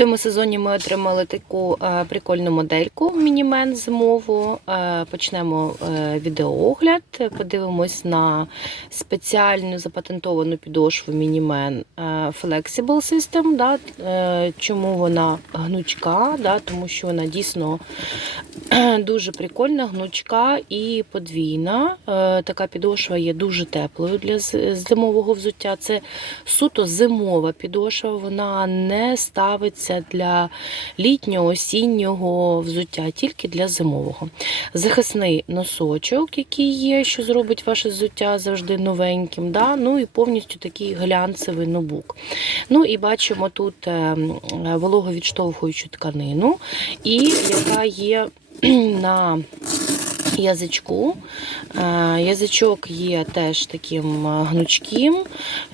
цьому сезоні ми отримали таку е, прикольну модельку мінімен зимову. Е, почнемо е, відеоогляд, подивимось на спеціальну запатентовану підошву мінімен Flexible System. Да? Чому вона гнучка? Да? Тому що вона дійсно дуже прикольна, гнучка і подвійна. Така підошва є дуже теплою для зимового взуття. Це суто зимова підошва, вона не ставиться для літнього, осіннього взуття, тільки для зимового. Захисний носочок, який є, що зробить ваше взуття завжди новеньким. Да? Ну і повністю такий глянцевий нобук. Ну і бачимо тут е, вологовідштовхуючу тканину, і яка є на язичку. Е, Язичок є теж таким е, гнучким,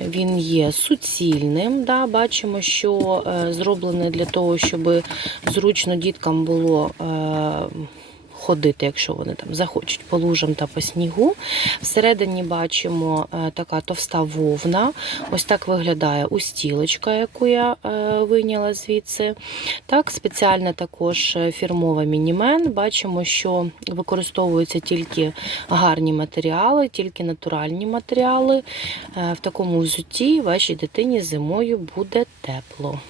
він є суцільним. Да? Бачимо, що зроблене зроблений для того, щоб зручно діткам було. Ходити, якщо вони там захочуть по лужам та по снігу. Всередині бачимо е, така товста вовна. Ось так виглядає устілочка, яку я е, вийняла звідси. Так, спеціальна також е, фірмова мінімен. Бачимо, що використовуються тільки гарні матеріали, тільки натуральні матеріали. В такому взутті вашій дитині зимою буде тепло.